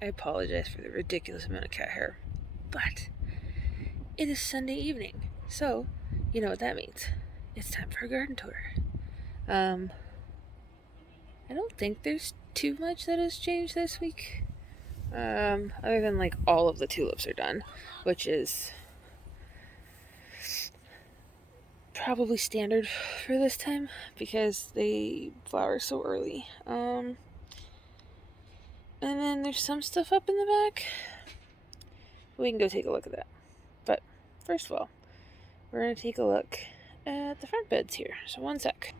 I apologize for the ridiculous amount of cat hair, but it is Sunday evening, so you know what that means. It's time for a garden tour. I don't think there's too much that has changed this week. Other than like all of the tulips are done, which is probably standard for this time because they flower so early. And then there's some stuff up in the back. We can go take a look at that. But first of all, we're going to take a look at the front beds here. So one sec.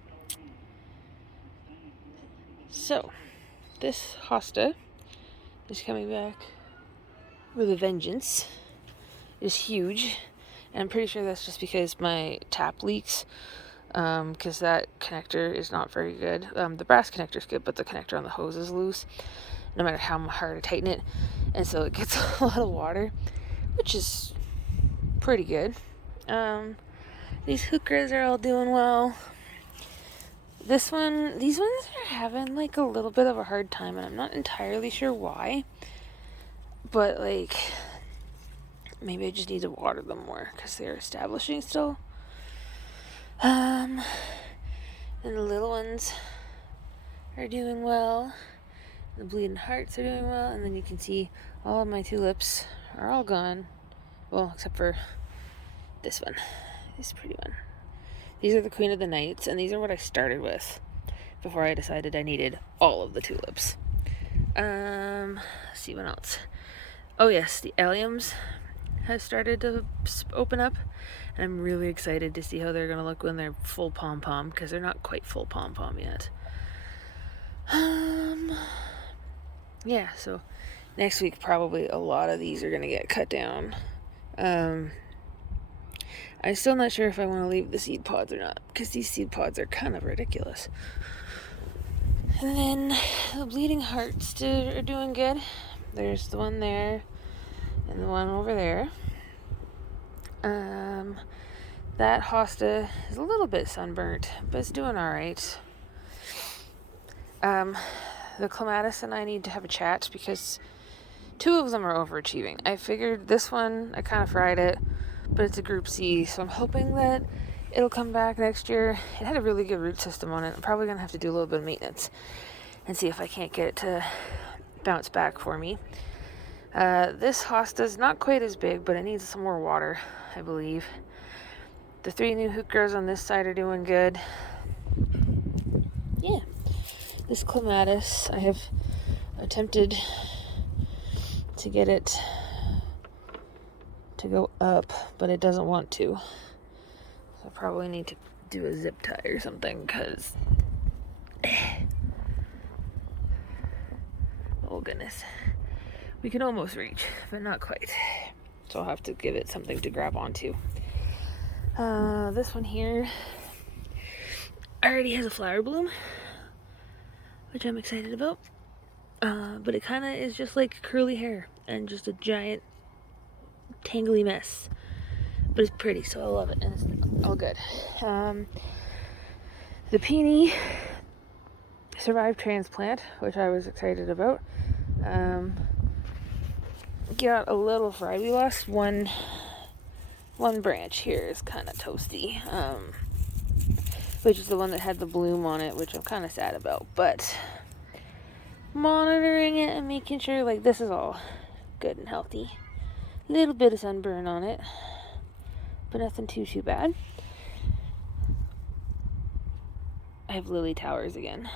So, this hosta is coming back with a vengeance. It is huge. And I'm pretty sure that's just because my tap leaks. Because that connector is not very good. The brass connector is good, but the connector on the hose is loose, no matter how hard I tighten it. And so it gets a lot of water, which is pretty good. These hookahs are all doing well. These ones are having like a little bit of a hard time, and I'm not entirely sure why. But like, maybe I just need to water them more because they're establishing still. And the little ones are doing well. The bleeding hearts are doing well. And then you can see all of my tulips are all gone. Well, except for this one. This pretty one. These are the Queen of the Nights, and these are what I started with before I decided I needed all of the tulips. Let's see what else. Oh yes, the alliums have started to open up, and I'm really excited to see how they're going to look when they're full pom-pom, because they're not quite full pom-pom yet. Yeah, so next week probably a lot of these are going to get cut down. I'm still not sure if I want to leave the seed pods or not, because these seed pods are kind of ridiculous. And then the bleeding hearts are doing good. There's the one there and the one over there. That hosta is a little bit sunburnt, but it's doing alright. The clematis and I need to have a chat because two of them are overachieving. I figured this one, I kind of fried it, but it's a group C, so I'm hoping that it'll come back next year. It had a really good root system on it. I'm probably going to have to do a little bit of maintenance and see if I can't get it to bounce back for me. This hosta's not quite as big, but it needs some more water, I believe. The 3 new hookahs on this side are doing good. Yeah. This clematis, I have attempted to get it to go up, but it doesn't want to. So I probably need to do a zip tie or something, because oh goodness. We can almost reach, but not quite. So I'll have to give it something to grab onto. This one here already has a flower bloom, which I'm excited about. But it kind of is just like curly hair and just a giant tangly mess. But it's pretty, so I love it, and it's all good. The peony survived transplant, which I was excited about. Got a little fried. We lost one branch here is kind of toasty, which is the one that had the bloom on it, which I'm kind of sad about, but monitoring it and making sure like this is all good and healthy. A little bit of sunburn on it, but nothing too bad. I have lily towers again.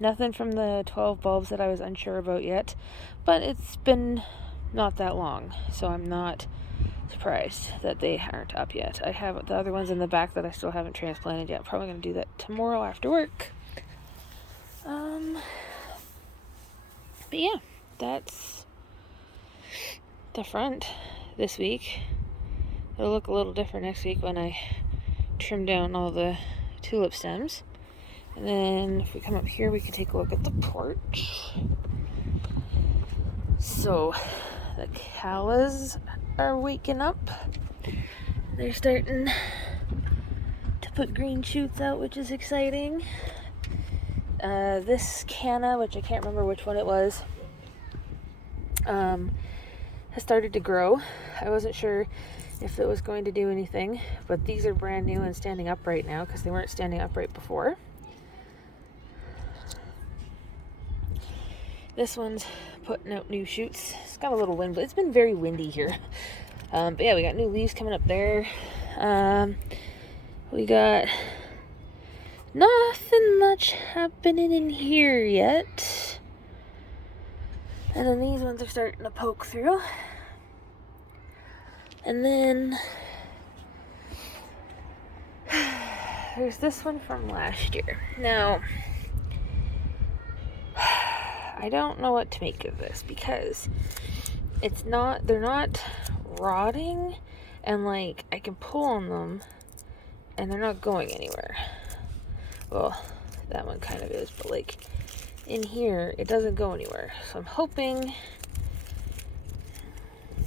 Nothing from the 12 bulbs that I was unsure about yet, but it's been not that long, so I'm not surprised that they aren't up yet. I have the other ones in the back that I still haven't transplanted yet. Probably going to do that tomorrow after work. But yeah, that's the front this week. It'll look a little different next week when I trim down all the tulip stems. And then if we come up here, we can take a look at the porch. So the callas are waking up. They're starting to put green shoots out, which is exciting. This canna, which I can't remember which one it was, has started to grow. I wasn't sure if it was going to do anything, but these are brand new and standing upright now because they weren't standing upright before. This one's putting out new shoots. It's got a little wind, but it's been very windy here. But yeah, we got new leaves coming up there. We got nothing much happening in here yet. And then these ones are starting to poke through. And then there's this one from last year. Now, I don't know what to make of this because they're not rotting, and like I can pull on them and they're not going anywhere. Well, that one kind of is, but like in here it doesn't go anywhere. So I'm hoping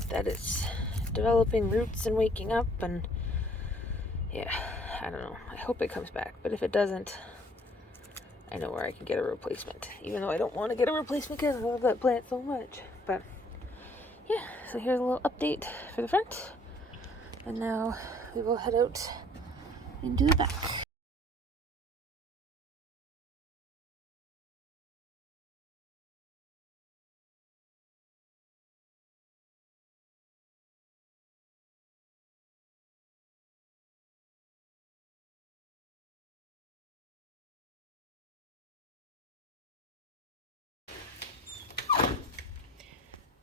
that it's developing roots and waking up, and yeah, I don't know. I hope it comes back, but if it doesn't, I know where I can get a replacement, even though I don't want to get a replacement because I love that plant so much. But yeah, so here's a little update for the front, and now we will head out into the back.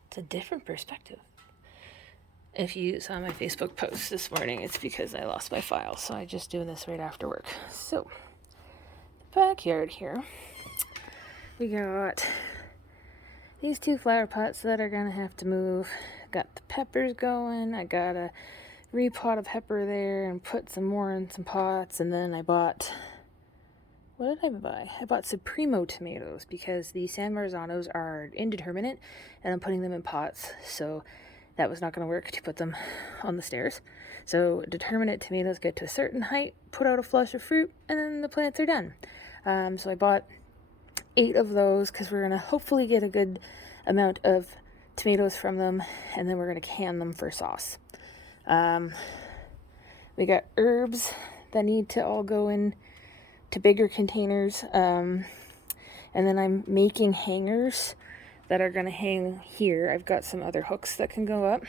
It's a different perspective. If you saw my Facebook post this morning, it's because I lost my file, so I'm just doing this right after work. So, the backyard here, we got these 2 flower pots that are gonna have to move. Got the peppers going. I got a repot of pepper there and put some more in some pots, and then I bought, what did I buy? I bought Supremo tomatoes because the San Marzanos are indeterminate and I'm putting them in pots, so that was not going to work to put them on the stairs. So determinate tomatoes get to a certain height, put out a flush of fruit, and then the plants are done. So I bought 8 of those because we're going to hopefully get a good amount of tomatoes from them, and then we're going to can them for sauce. We got herbs that need to all go in to bigger containers, and then I'm making hangers that are gonna hang here. I've got some other hooks that can go up.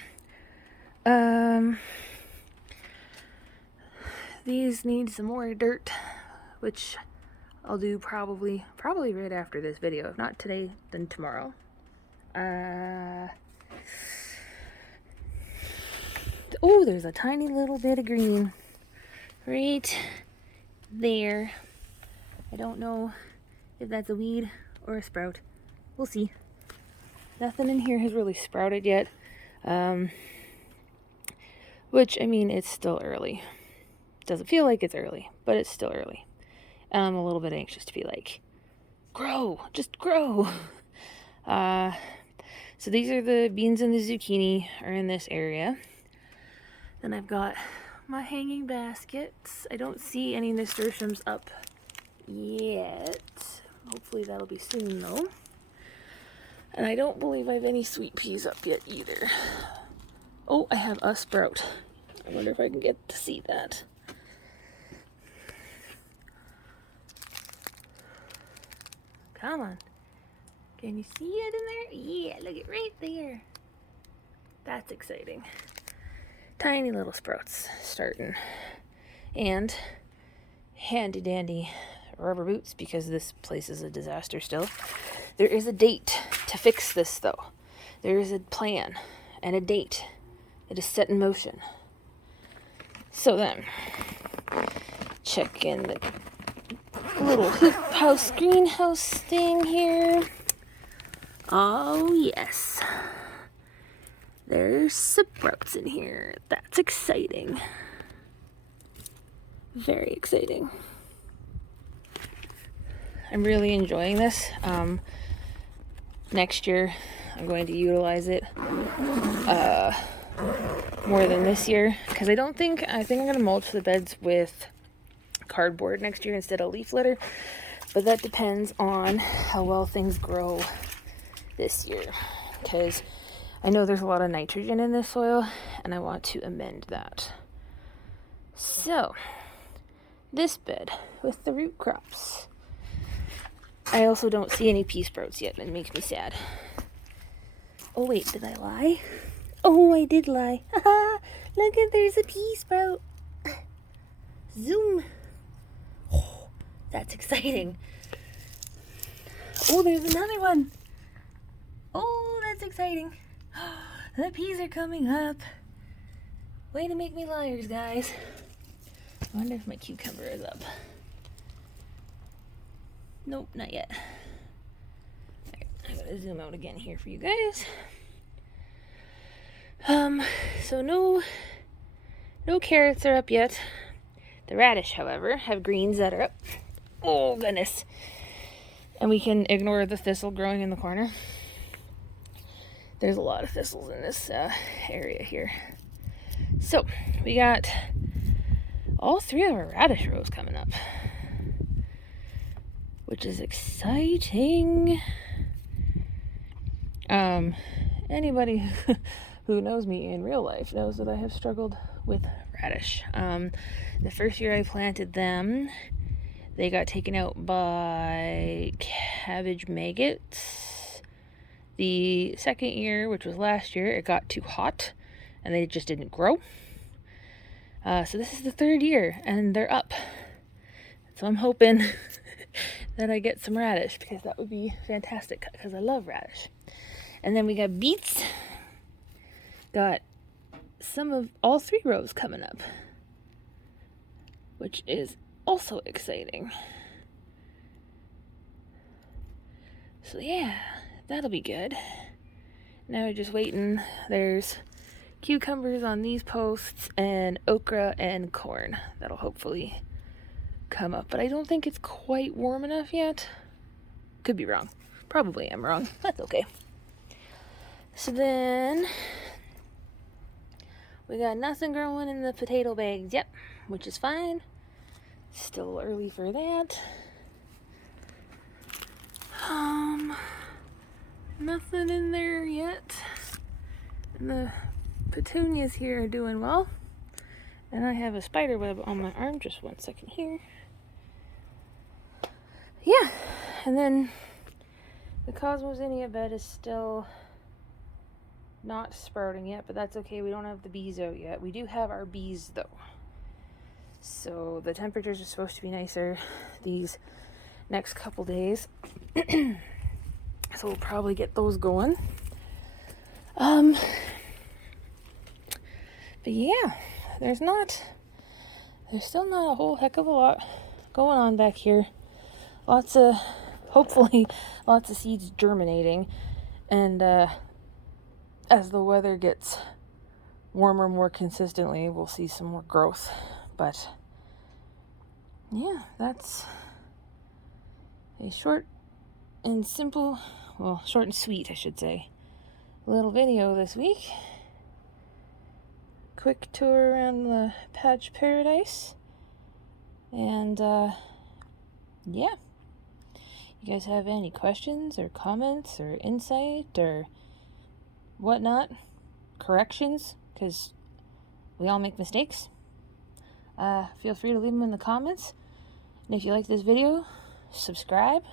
These need some more dirt, which I'll do probably right after this video. If not today, then tomorrow. Oh, there's a tiny little bit of green right there. I don't know if that's a weed or a sprout. We'll see. Nothing in here has really sprouted yet. Which, I mean, it's still early. Doesn't feel like it's early, but it's still early. And I'm a little bit anxious to be like, grow, just grow. So these are the beans and the zucchini are in this area. Then I've got my hanging baskets. I don't see any nasturtiums up yet. Hopefully that'll be soon though. And I don't believe I have any sweet peas up yet either. Oh, I have a sprout. I wonder if I can get to see that. Come on. Can you see it in there? Yeah, look it right there. That's exciting. Tiny little sprouts starting. And handy dandy rubber boots because this place is a disaster still. There is a date to fix this though. There is a plan and a date that is set in motion. So then, check in the little hoop house, greenhouse thing here. Oh yes. There's sprouts in here. That's exciting. Very exciting. I'm really enjoying this. Next year, I'm going to utilize it more than this year because I think I'm going to mulch the beds with cardboard next year instead of leaf litter. But that depends on how well things grow this year, because I know there's a lot of nitrogen in this soil, and I want to amend that. So, this bed with the root crops. I also don't see any pea sprouts yet, and it makes me sad. Oh wait, did I lie? Oh, I did lie. Haha, look at, there's a pea sprout. Zoom. Oh, that's exciting. Oh, there's another one. Oh, that's exciting. The peas are coming up. Way to make me liars, guys. I wonder if my cucumber is up. Nope, not yet. Alright, I gotta zoom out again here for you guys. So no carrots are up yet. The radish, however, have greens that are up. Oh, goodness. And we can ignore the thistle growing in the corner. There's a lot of thistles in this area here. So, we got all 3 of our radish rows coming up, which is exciting. Anybody who knows me in real life knows that I have struggled with radish. The first year I planted them, they got taken out by cabbage maggots. The second year, which was last year, it got too hot and they just didn't grow. So this is the 3rd year and they're up. So I'm hoping that I get some radish, because that would be fantastic, because I love radish. And then we got beets. Got some of all 3 rows coming up, which is also exciting. So yeah, that'll be good. Now we're just waiting. There's cucumbers on these posts and okra and corn that'll hopefully come up, but I don't think it's quite warm enough yet. Could be wrong. Probably am wrong. That's okay. So then we got nothing growing in the potato bags yet, which is fine. Still early for that. Nothing in there yet. And the petunias here are doing well. And I have a spider web on my arm. Just one second here. Yeah. And then the cosmozinia bed is still not sprouting yet, but that's okay. We don't have the bees out yet. We do have our bees though. So the temperatures are supposed to be nicer these next couple days. So we'll probably get those going. But yeah, there's still not a whole heck of a lot going on back here. Hopefully lots of seeds germinating, and as the weather gets warmer more consistently, we'll see some more growth. But yeah, that's a short and sweet, I should say, little video this week. Quick tour around the Patch Paradise. And yeah. You guys have any questions or comments or insight or whatnot? Corrections? Because we all make mistakes. Feel free to leave them in the comments. And if you like this video, subscribe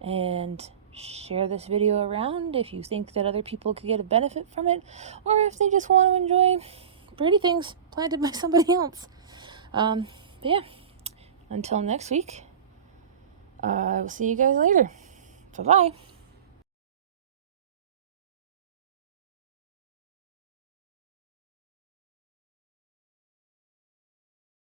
and share this video around if you think that other people could get a benefit from it, or if they just want to enjoy pretty things planted by somebody else. But yeah, until next week, I will see you guys later. Bye-bye.